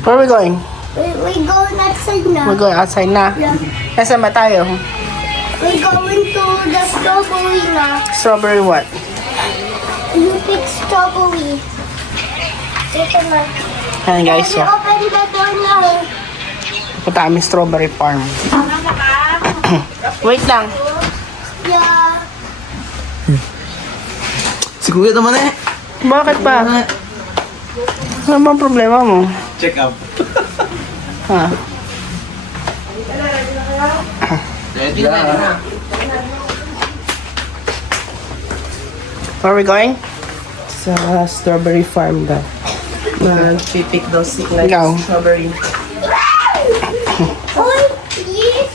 Where are we going? We going outside now. We're going outside na. Yeah. Nasaan ba tayo? We going to the strawberry now. Strawberry what? You pick strawberry. Ito na. Ayan guys, You so, open the door now. punta kami strawberry farm. Wait lang. Yeah. Si Kuya naman eh. Bakit pa? Ano bang problema mo? Check up. Ha? Ready na. Where are we going? Sa strawberry farm daw. Mag-pick daw si Ikaw. strawberry. Oh, yes.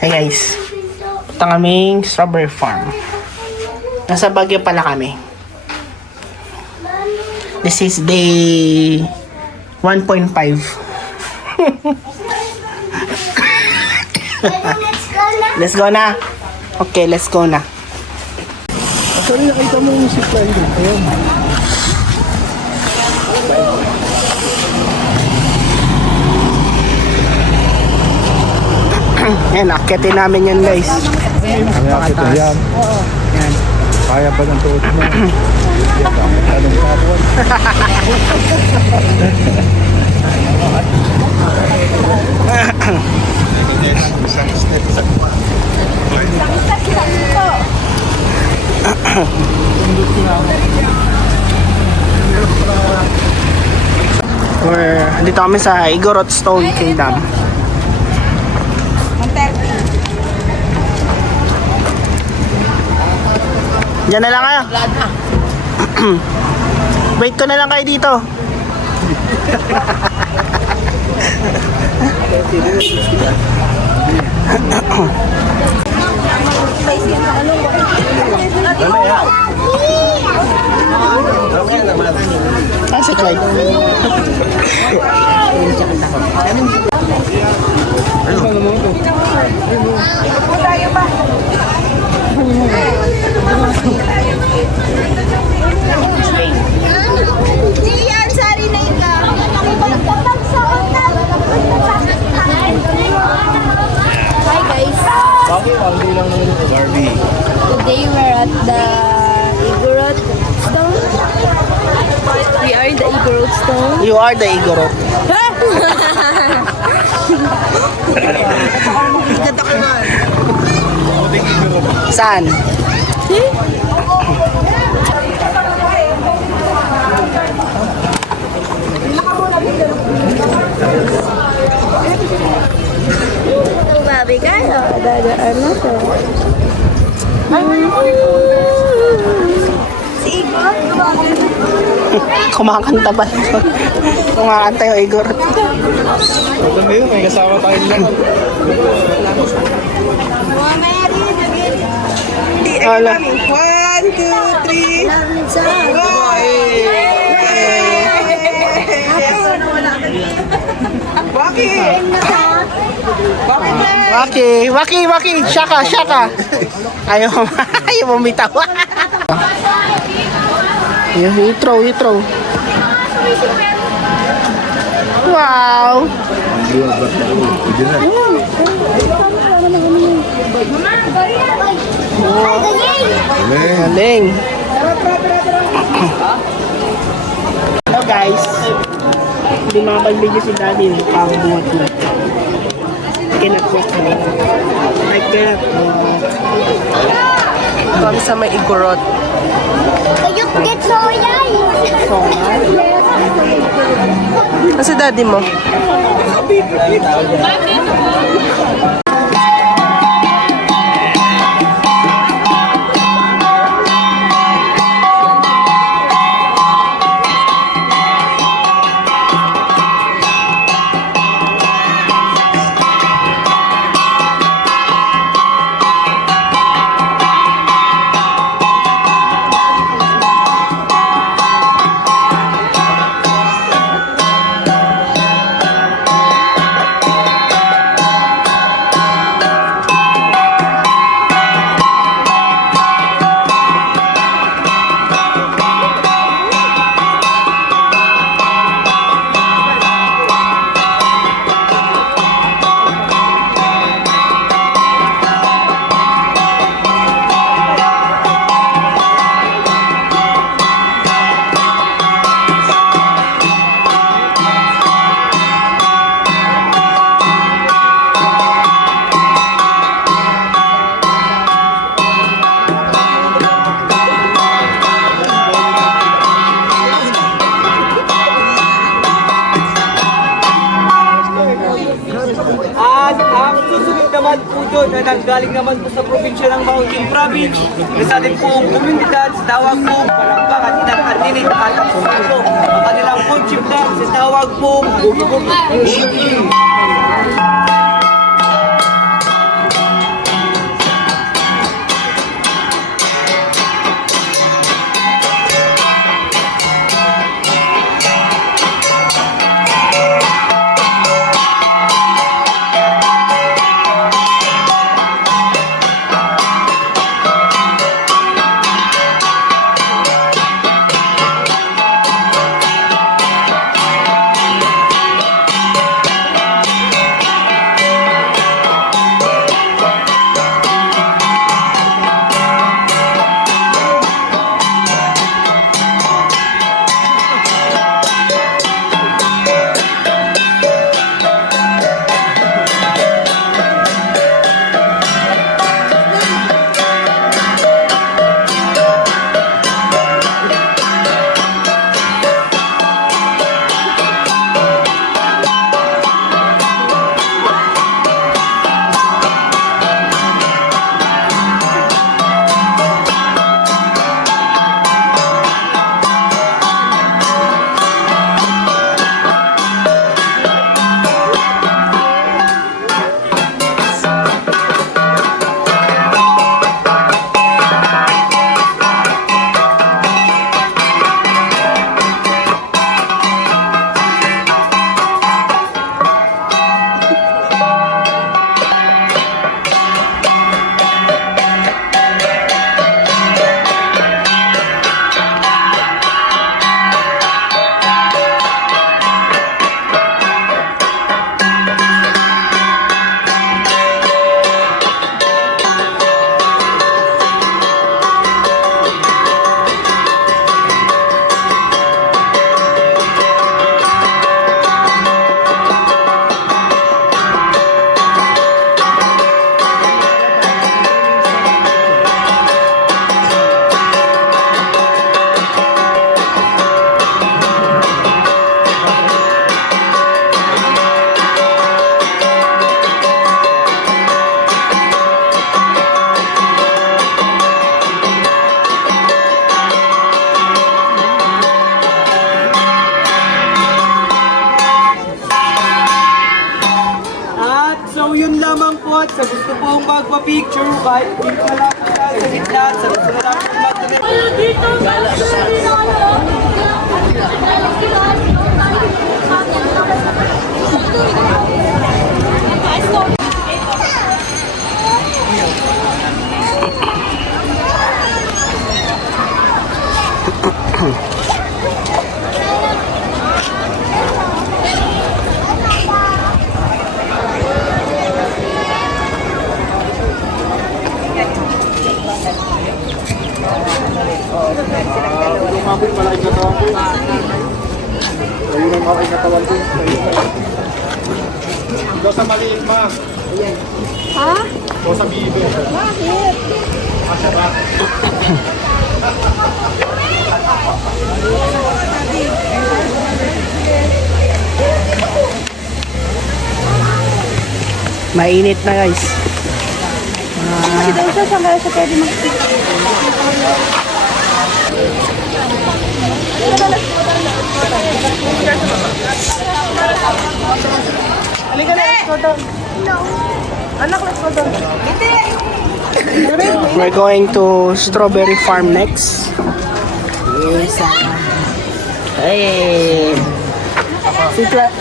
Hey guys, ito kaming strawberry farm. Nasa Baguio pala kami. This is day 1.5. Let's go now. Let's go na. Okay, let's go na. Sorry, nakita mo yung zipline doon. Ayan. Yan, akitin namin yan guys. Malapit na yan. Yan. Kaya ba ng tuot mo? Anong kapon? Dito kami sa Igorot Stone Kingdom. Diyan na lang kayo. Wait ko na lang kayo dito. Ah, si Clyde. Diyan, sorry na yun ka. Hi guys. Barbie. Today we're at the Igorot Stone. We are the Igorot Stone. You are the Igorot. Saan? Babi kayo. Dadaan na to. Si Igor, Kumakanta ba? Kumakanta yung Igorot. Ito ba yun? May kasama tayong lahat. Hala. 1, 2, 3. Bakit? Bakit na? Waki, shaka. Ayaw, ayaw mo bitaw. You throw. Wow. Galing. Hello guys. Hindi makapag-video si daddy. Pakabuhat na. Cannot walk na. I cannot walk. Kami sa may Igorot. you get so young. Nasa daddy mo? naman po doon na nanggaling naman po sa probinsya ng Mountain Province. Isa din po ang komunidad sa tawag po Palakpak at Inang-Atinit at ang sumaso. Ang kanilang concept dance sa tawag po Gugugubi. So yun lamang po at sa gusto pong magpa-picture kahit dito na lang po tayo sa gitna at sa gusto na lang po magpa-picture. Lumabot pala yung katawan ko. Ayun ang mga katawan ko. Ikaw sa maliit, ma. Ha? O sa bibe. Bakit? Asya ba? Mainit na guys. Kasi daw siya, saan kaya siya pwede mag-picture? Halika na, let's go down. Anak, let's go down. We're going to Strawberry Farm next. Yes. Hey. Si Kurt.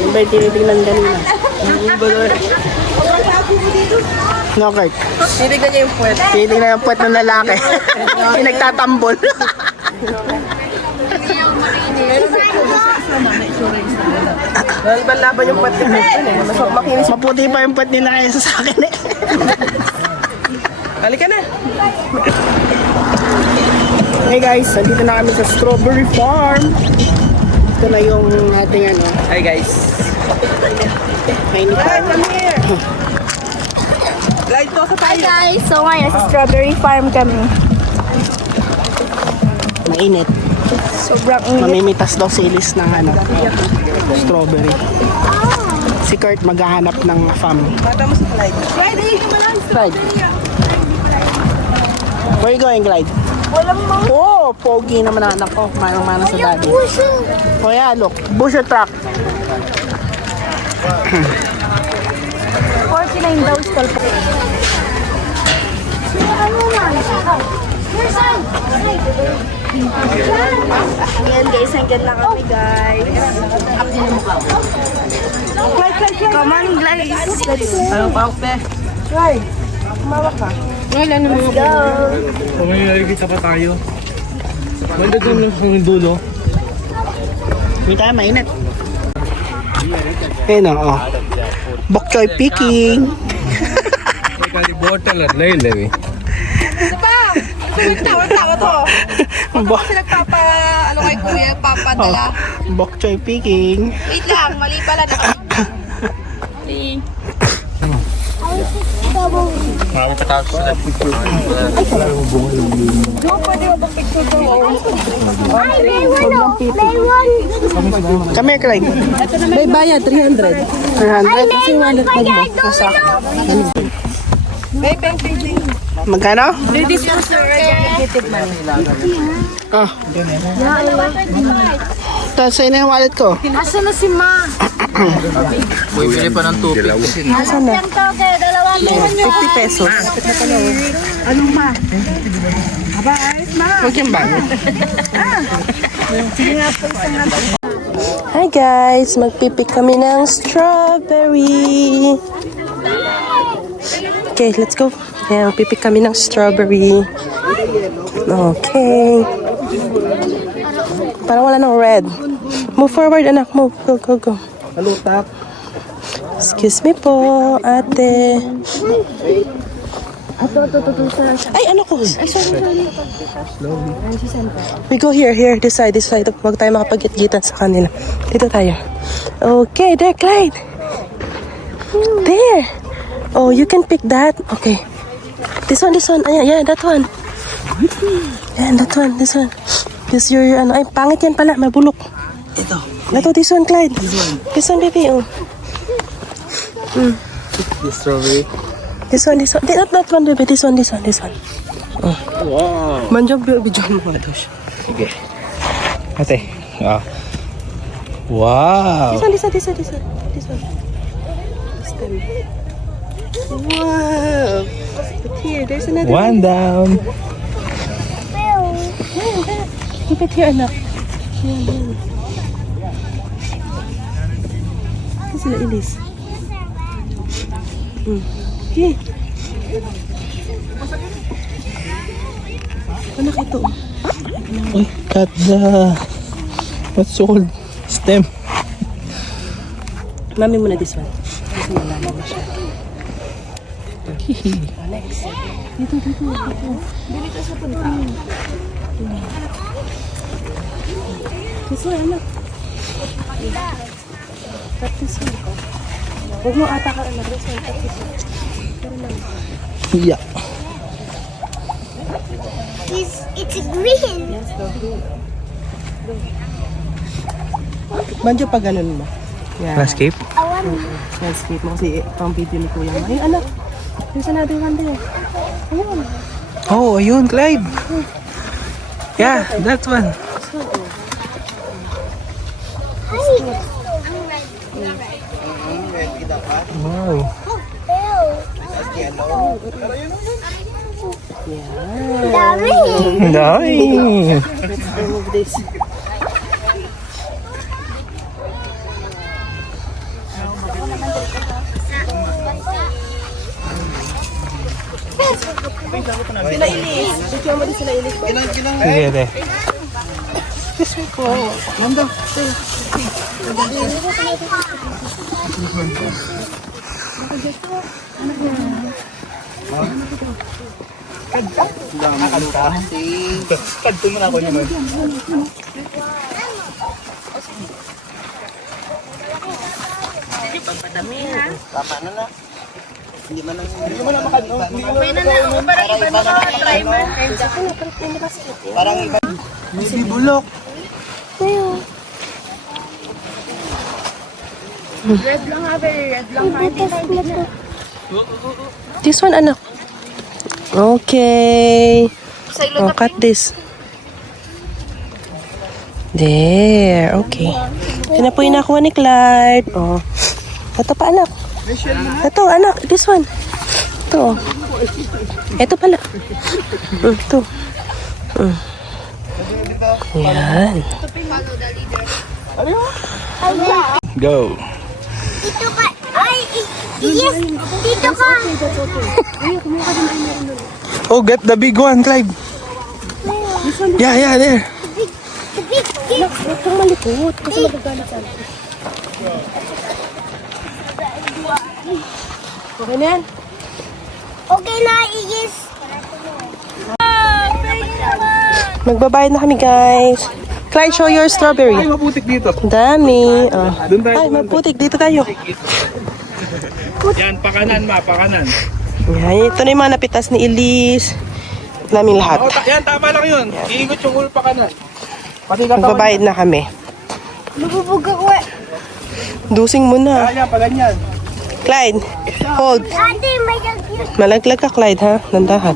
Yung ba yung tinitingnan kanina? No, Kurt. Tinignan niya yung puwet. Tinitingnan yung puwet ng lalaki. Yung nagtatambol. Dahil ba laban yung puwet nila? Mas makinis. Maputi pa yung puwet nila kaysa sa akin eh. Halika na. Hey guys, nandito na kami sa Strawberry Farm. Ito na yung ating ano. Hi guys. Mainit Hey, pa. come here. Glide to sa Hi tayo. guys! So ngayon, sa Strawberry Farm kami. Mainit. Sobrang init. Mamimitas daw si Elise ng ano, strawberry. Si Kurt maghahanap ng family. Bata mo sa Clyde. Clyde. Where you going, Clyde? Walang mga Oh, pogi naman ang anak ko. Manang-manang sa daddy. puso. Oh yeah, look. Busher truck. 49 daw stall po. Ayan guys, hanggang na kami guys. Come on guys. Ano pa ako, pe? Let's go. May nakikita pa tayo. Banda doon yung dulo. Hindi tayo mainit. Ayun o, oh. Bok choy picking. Bottle at layle eh. Tawa to. Bok, Kasi ano kay kuya, papadala. bok choy picking. Wait lang, mali pala na. Marami pa tayo sa picture. Come here, Clyde. May bayad, 300. 300? Kasi wallet bag mo. Sa May painting. magkano? Ladies first, dedicated man. Ah. Tapos sa'yo na yung wallet ko. Asa na si Ma? Bumili pa ng tubig kasi. Asan na? 50 pesos. Huwag yung bag. Hi guys! Magpipik kami ng strawberry. Okay, let's go. Ayan, magpipik kami ng strawberry. Okay. Parang wala ng red. Move forward, anak. Move. Go, go, go. Halutap. Excuse me po, ate. Ay, ano ko? We go here, this side. Huwag tayo makapag-gitan sa kanila. Dito tayo. Okay, there, Clyde. There. Oh, you can pick that. Okay. This one. Ayan, yeah, that one. Ayan, this one. This your, ano, ay, pangit yan pala, may bulok. Ito, this one, Clyde. This one, baby, oh. The strawberry. This one. Not that one, baby. This one. Oh. Wow. Manjab, bidyon mo. Sige. Ate. Ah. Wow. This one. This one. Wow. Look here, there's another One down. Keep it here, anak. Yan. Sila ilis. Okay. Anak, ito. Uy, cut the... What's called? Stem. Mami muna this one. Kasi nalaman na siya. Next. Dito. Dito sa punta. This one, anak. Cut this one. Huwag mo ata ka, anak. This one, cut this one. Pero lang. Yeah. It's green. Banjo pa ganun mo. Yeah. Landscape? Landscape mo kasi pang video ni Kuya. Ay, anak. There's another one there. Ayun. Oh, ayun, Clyde. Yeah, that one. Wow. Dami. Dami. Let's remove this. Sila ilis. Picture mo din sila ilis. Sige, ate. Kadto mo na ako naman. May bulok. Red lang ha, very red lang ha. This one, anak. Okay. Sa ilo Oh, cut this. There. Okay. Ito na po yung nakuha ni Clyde. Oh. Ito pa, anak. Ito, anak. This one. Ito. Ito pala. Ito. Yan. Go. Dito ka. Ay, yes. Dito ka. Oh, get the big one, Clyde. Yeah, there. The big gift. Huwag kang malikot kasi magagalit sa akin. Okay na yan? Okay na, yes. Magbabayad na kami, guys. Clyde, show your strawberry. Ay, maputik dito. Dami. Oh. Doon tayo. Ay, maputik. Dito tayo. Yan, pakanan, pakanan. Yan. Ito na yung mga napitas ni Elise. Namin lahat. Oh, yan, tama lang yun. Iikot yung ulo pakanan. Pati katawan. Magbabayad na kami. Mabubog ako eh. Dusing mo na. Yan, paganyan. Clyde, hold. Ate, may gagawin. Malaglag ka, Clyde, ha? Nandahan.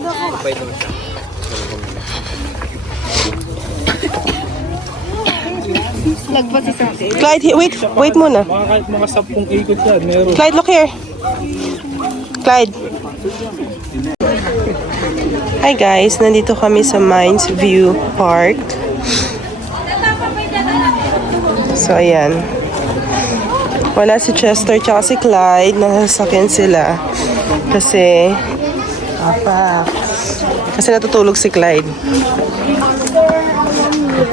Clyde, wait muna. Mga kahit mga 10 ikot yan, meron. Clyde, look here. Clyde. Hi guys, nandito kami sa Mines View Park. So ayan. Wala si Chester tsaka si Clyde. Nasasakyan sila. Kasi natutulog si Clyde.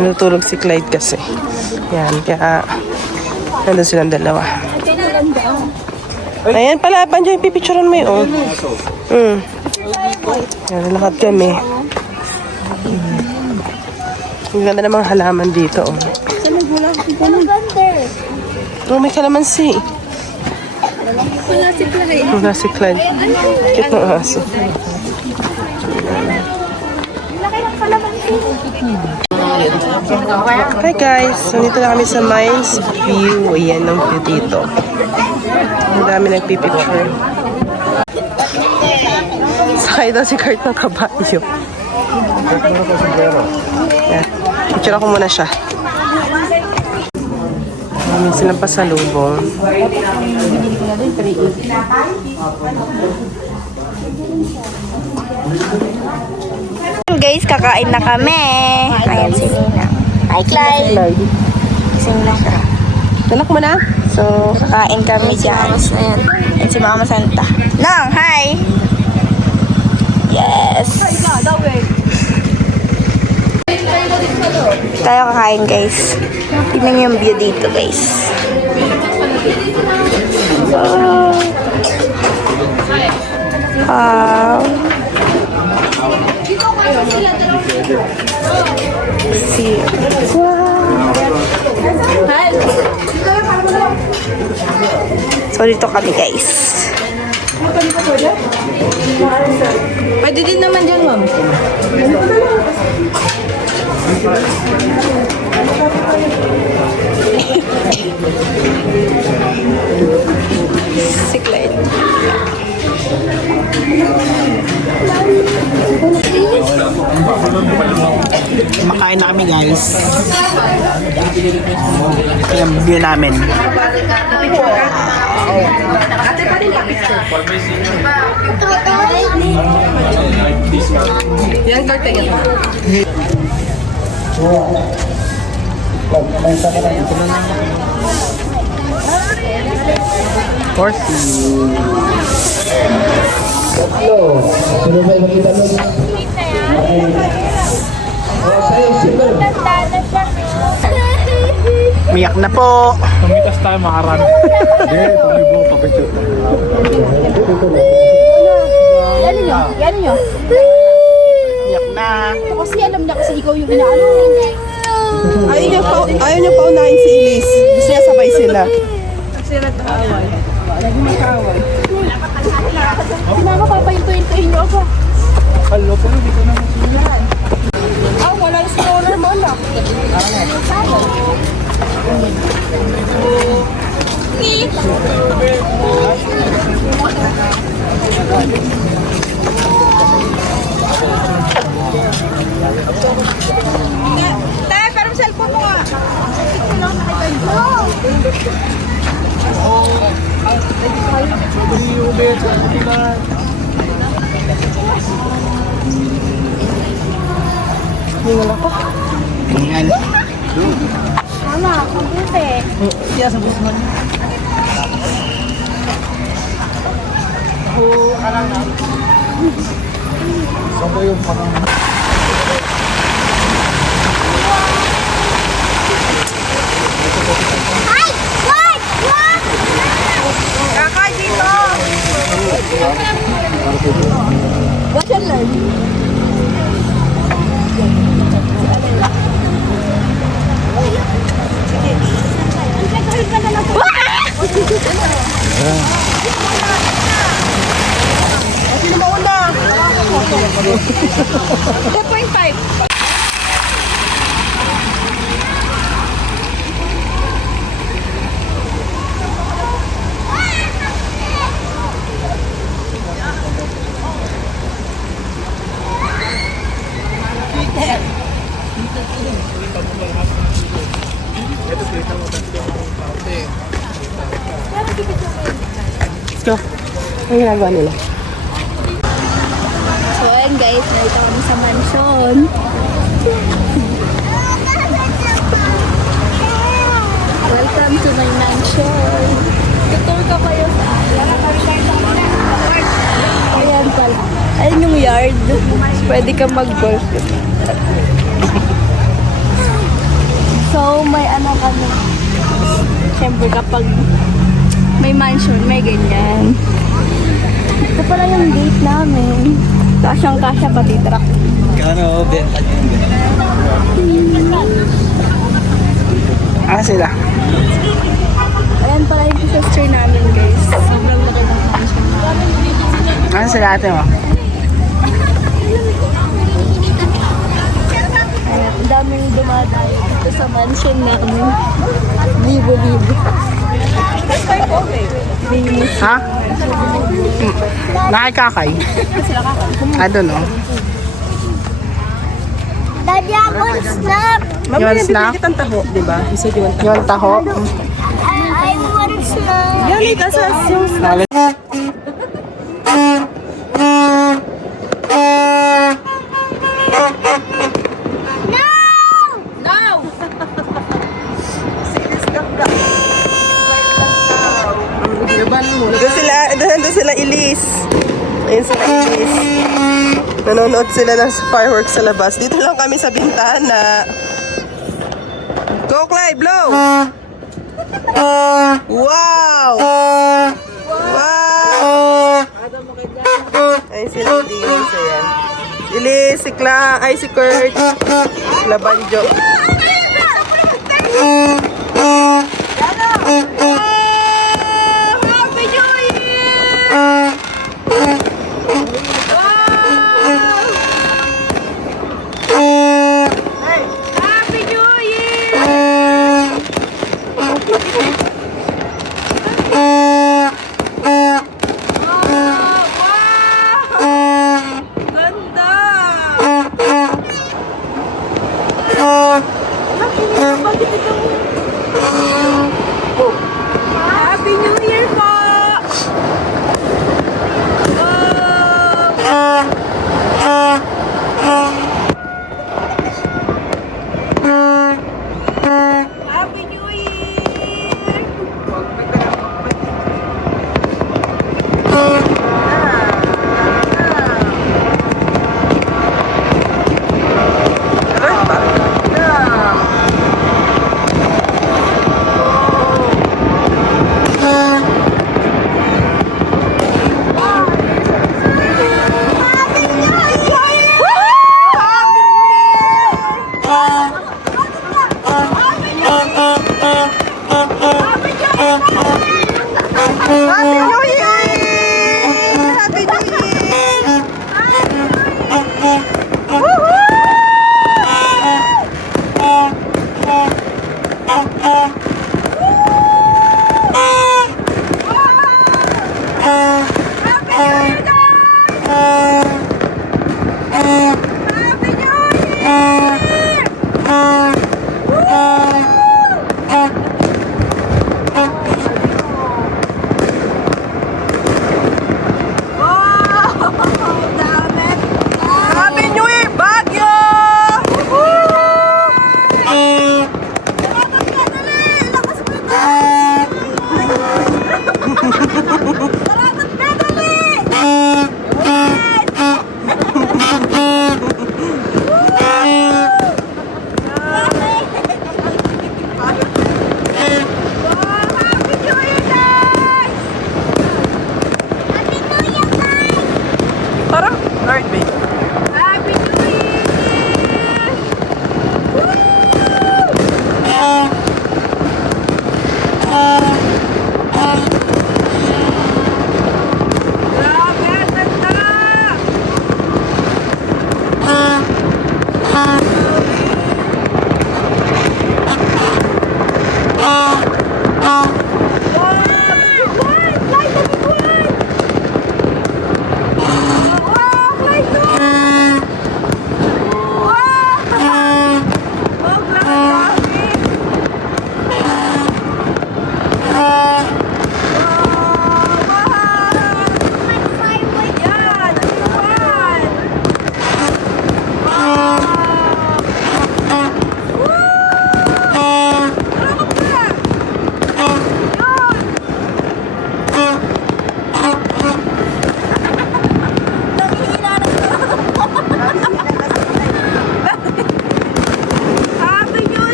Natutulog si Clyde kasi. Yan, kaya nandun silang dalawa. Ayan pala, Banjo, pipicturean mo yun. Yan, lakad kami. Ang ganda ng mga halaman dito. Oh, may kalamansi. Wala si Clyde. Wala si Clyde. Cute ng aso. Hi guys, nandito na kami sa Mines View. Ayan ang view dito. Ang dami nagpipicture. Sakay daw si Kurt ng kabayo. Yan. Picture ako muna siya. Amin silang pasalubong. Guys, kakain na kami. Ayan si Nina. Hi, Clyde. Sing na siya. Nalak mo na? So, kakain kami dyan. Ayan. Ayan si Mama Santa. Nang, hi! Yes! Tayo kakain, guys. Tignan niyo yung view dito, guys. Wow! See. So, dito kami, guys. Pwede din naman dyan, ma'am. Si Clyde. Makain na kami, guys. Yung view namin. Yan, Kurt, tingin mo. Miyak na po. Tumitas tayo, makarami. Hindi, tumibong papicture. Yan nyo. Miyak na. Kasi alam niya kasi ikaw yung inaano. Ayaw niya paunahin si Elise. Gusto niya sabay sila. Sinama pa pa yung tuhin nyo ako. Hello, pero hindi ko naman sinulan. Ah, wala yung stroller mo, anak. Let's go. Ano ginagawa nila? So, ayan guys, narito kami sa mansion. Welcome to my mansion. Tutur ka kayo sa ayan pala. Ayun yung yard. Pwede ka mag-golf. So, may ano kami. Siyempre kapag may mansion, may ganyan. Ito pala yung gate namin. Kasyang-kasya pati truck. Kano, benta niyo yung Ah, sila. Ayan pala yung sister namin guys. Sobrang laki ng mansion namin. Ah, sila ate mo. Ayan, ang daming dumadayo dito sa mansion namin. Libo-libo. Ha? Nakikakay? I don't know. Daddy, I want snap! You want snack? Kitang taho, di ba? Isa di You want taho? I want snap! Yan, kasi yung Doon sila Elise. Ayun sila Elise. Nanonood sila ng fireworks sa labas. Dito lang kami sa bintana. Go, Clay! Blow! Wow! Wow! Ayun sila Elise. Ayan. Elise, si Cla, ay si Kurt. Labanjo. Happy New Year po! Happy New Year!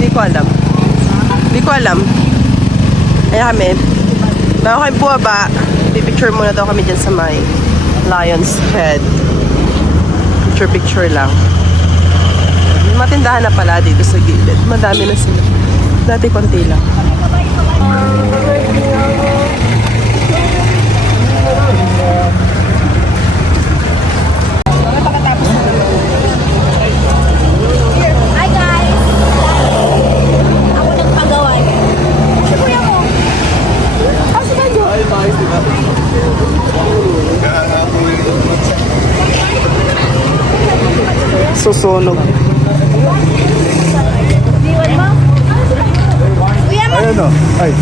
Hindi ko alam. Hindi ko alam. Kaya kami, bago kami buwaba, pipicture muna daw kami dyan sa may Lion's Head. Picture lang. May matindahan na pala dito sa gilid. Madami na sila. Dati konti lang. Hi guys! Ako nagpagawa niya. Si kuya mo. Ah, si Kadyo. Susunog. Diwan mo? Kuya mo. Ayan o. Ay.